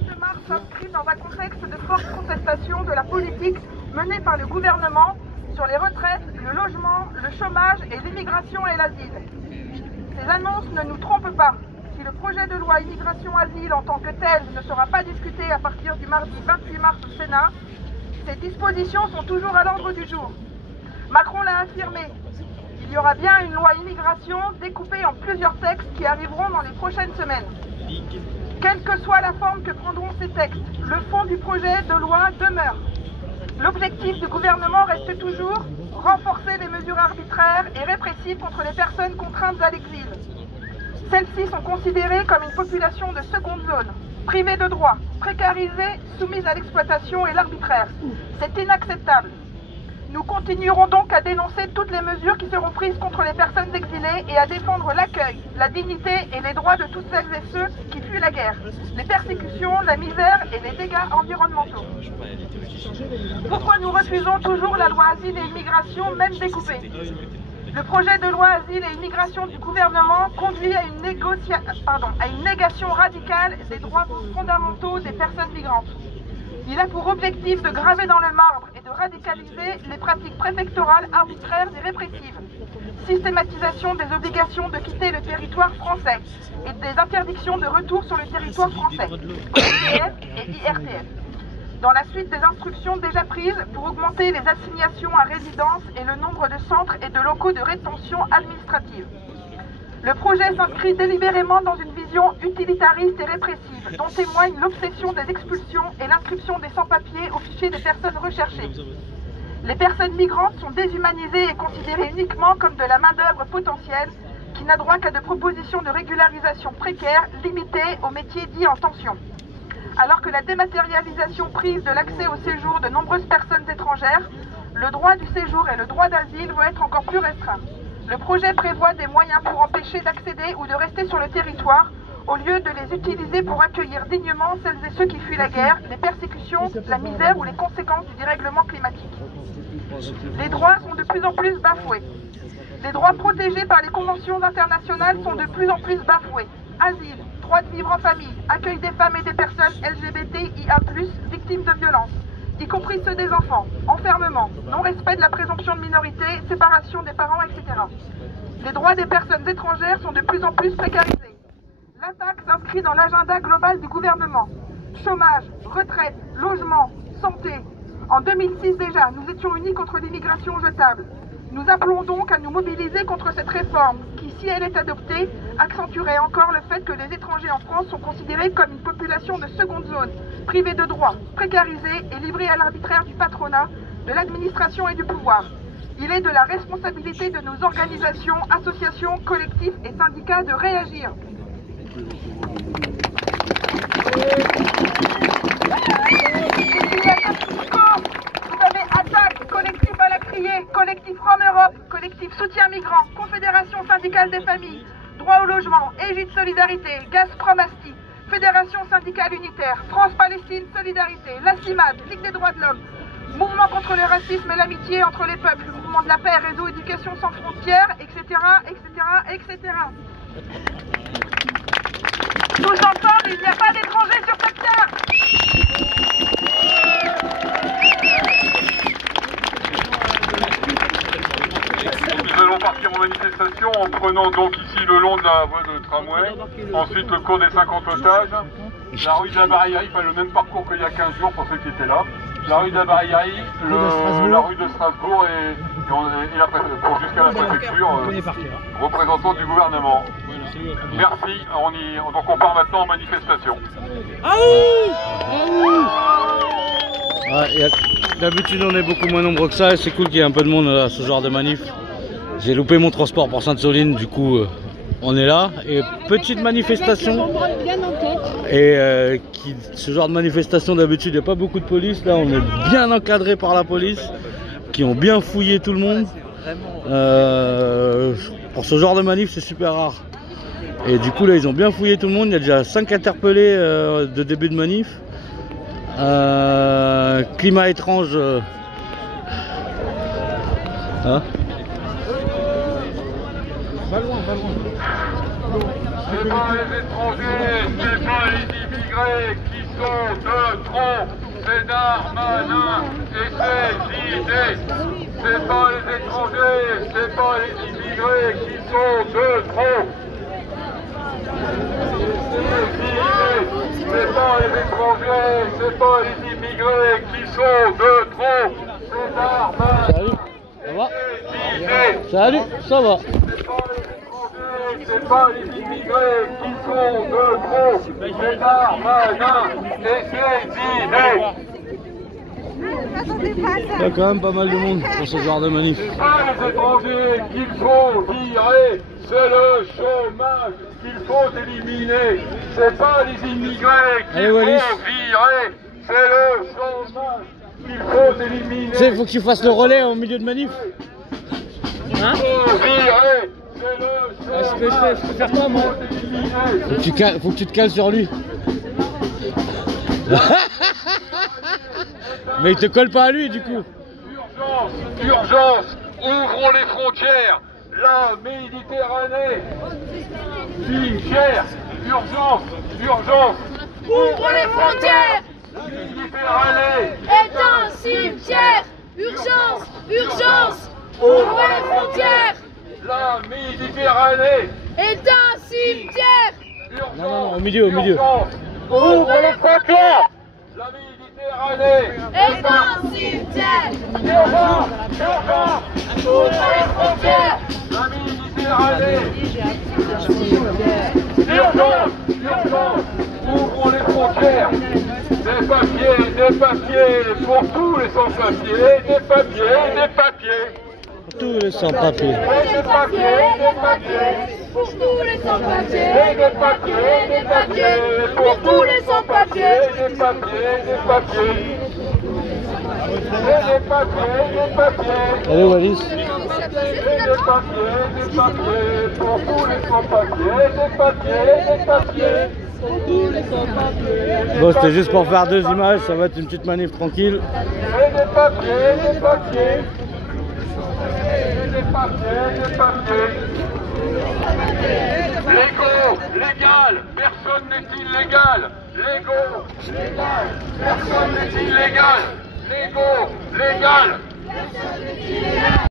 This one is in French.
22 mars s'inscrit dans un contexte de forte contestation de la politique menée par le gouvernement sur les retraites, le logement, le chômage et l'immigration et l'asile. Ces annonces ne nous trompent pas. Si le projet de loi immigration-asile en tant que tel ne sera pas discuté à partir du mardi 28 mars au Sénat, ces dispositions sont toujours à l'ordre du jour. Macron l'a affirmé, il y aura bien une loi immigration découpée en plusieurs textes qui arriveront dans les prochaines semaines. Quelle que soit la forme que prendront ces textes, le fond du projet de loi demeure. L'objectif du gouvernement reste toujours renforcer les mesures arbitraires et répressives contre les personnes contraintes à l'exil. Celles-ci sont considérées comme une population de seconde zone, privée de droits, précarisée, soumise à l'exploitation et l'arbitraire. C'est inacceptable. Nous continuerons donc à dénoncer toutes les mesures qui seront prises contre les personnes exilées et à défendre l'accueil, la dignité et les droits de toutes celles et ceux qui fuient la guerre, les persécutions, la misère et les dégâts environnementaux. Pourquoi nous refusons toujours la loi asile et immigration, même découpée? Le projet de loi asile et immigration du gouvernement conduit à une négation radicale des droits fondamentaux des personnes migrantes. Il a pour objectif de graver dans le marbre et de radicaliser les pratiques préfectorales arbitraires et répressives. Systématisation des obligations de quitter le territoire français et des interdictions de retour sur le territoire français, OQTF et IRTF. Dans la suite des instructions déjà prises pour augmenter les assignations à résidence et le nombre de centres et de locaux de rétention administrative. Le projet s'inscrit délibérément dans une vision utilitariste et répressive, dont témoigne l'obsession des expulsions et l'inscription des sans-papiers au fichier des personnes recherchées. Les personnes migrantes sont déshumanisées et considérées uniquement comme de la main-d'œuvre potentielle qui n'a droit qu'à de propositions de régularisation précaires limitées aux métiers dits en tension. Alors que la dématérialisation prise de l'accès au séjour de nombreuses personnes étrangères, le droit du séjour et le droit d'asile vont être encore plus restreints. Le projet prévoit des moyens pour empêcher d'accéder ou de rester sur le territoire, au lieu de les utiliser pour accueillir dignement celles et ceux qui fuient la guerre, les persécutions, la misère ou les conséquences du dérèglement climatique. Les droits sont de plus en plus bafoués. Les droits protégés par les conventions internationales sont de plus en plus bafoués. Asile, droit de vivre en famille, accueil des femmes et des personnes LGBTIA+, victimes de violences, y compris ceux des enfants, enfermement, non-respect de la présomption de minorité, séparation des parents, etc. Les droits des personnes étrangères sont de plus en plus précarisés. L'attaque s'inscrit dans l'agenda global du gouvernement. Chômage, retraite, logement, santé. En 2006 déjà, nous étions unis contre l'immigration jetable. Nous appelons donc à nous mobiliser contre cette réforme qui, si elle est adoptée, accentuerait encore le fait que les étrangers en France sont considérés comme une population de seconde zone, privée de droits, précarisée et livrée à l'arbitraire du patronat, de l'administration et du pouvoir. Il est de la responsabilité de nos organisations, associations, collectifs et syndicats de réagir. Vous avez attaque, collectif à la criée, collectif Rome Europe, collectif soutien migrants, confédération syndicale des familles, droit au logement, Égide Solidarité, Gazprom Asti, fédération syndicale unitaire, France-Palestine Solidarité, la CIMAD, Ligue des droits de l'homme, mouvement contre le racisme et l'amitié entre les peuples, mouvement de la paix, réseau éducation sans frontières, etc., etc., etc. Tous ensemble, il n'y a pas d'étrangers sur cette terre. Nous allons partir en manifestation en prenant donc ici le long de la voie de tramway, ensuite le cours des 50 otages, la rue de la Barillerie, enfin le même parcours qu'il y a 15 jours pour ceux qui étaient là, la rue de la Barillerie, la rue de Strasbourg et jusqu'à la préfecture, représentant du gouvernement. Merci, donc on part maintenant en manifestation. D'habitude on est beaucoup moins nombreux que ça et c'est cool qu'il y ait un peu de monde à ce genre de manif. J'ai loupé mon transport pour Sainte-Soline, du coup on est là. Et petite manifestation. Et ce genre de manifestation d'habitude il n'y a pas beaucoup de police. Là on est bien encadré par la police, qui ont bien fouillé tout le monde. Pour ce genre de manif c'est super rare. Et du coup là ils ont bien fouillé tout le monde. Il y a déjà 5 interpellés de début de manif. Climat étrange. Hein? Va loin. C'est pas les étrangers, c'est pas les immigrés qui sont de trop. C'est Darmanin et ses idées. C'est pas les étrangers, c'est pas les immigrés qui sont de trop. C'est pas les étrangers, c'est pas les immigrés qui sont de trop. C'est Darmanin. Salut, ça va? Salut, ça va? C'est pas les immigrés qui sont de trop. C'est Darmanin et ses idées. Il y a quand même pas mal de monde pour ce genre de manif. C'est pas les étrangers qu'il faut virer, c'est le chômage qu'il faut éliminer. C'est pas les immigrés qu'il faut virer, c'est le chômage qu'il faut éliminer. Tu sais, il faut que tu fasses le relais au milieu de manif. Hein? Virer, c'est le chômage. Je peux faire quoi, moi? Faut que tu te cales sur lui. Mais il te colle pas à lui, du coup. Urgence, urgence, ouvrons les frontières. La Méditerranée, cimetière, urgence, urgence. Ouvre les frontières. La Méditerranée Est un cimetière. Urgence, urgence. Ouvre les frontières. La Méditerranée Est un cimetière. urgence, Non, au milieu, au milieu. urgence. Ouvre les frontières. La Méditerranée Est un cimetière. urgence, urgence. Ouvre les frontières. La Méditerranée urgence, urgence. Ouvrons les frontières. Des papiers pour tous les sans-papiers. Des papiers. Tous les sans-papiers. Des papiers. Pour tous les sans-papiers. Des papiers. Pour tous les sans-papiers. Des papiers. Allez, Wallis. Des papiers pour tous les sans-papiers. Des papiers. Bon, c'était juste pour faire 2 images, ça va être une petite manif tranquille. Des papiers. Légaux, légal, personne n'est illégal. Légaux, légal, personne n'est illégal. Légaux, légal.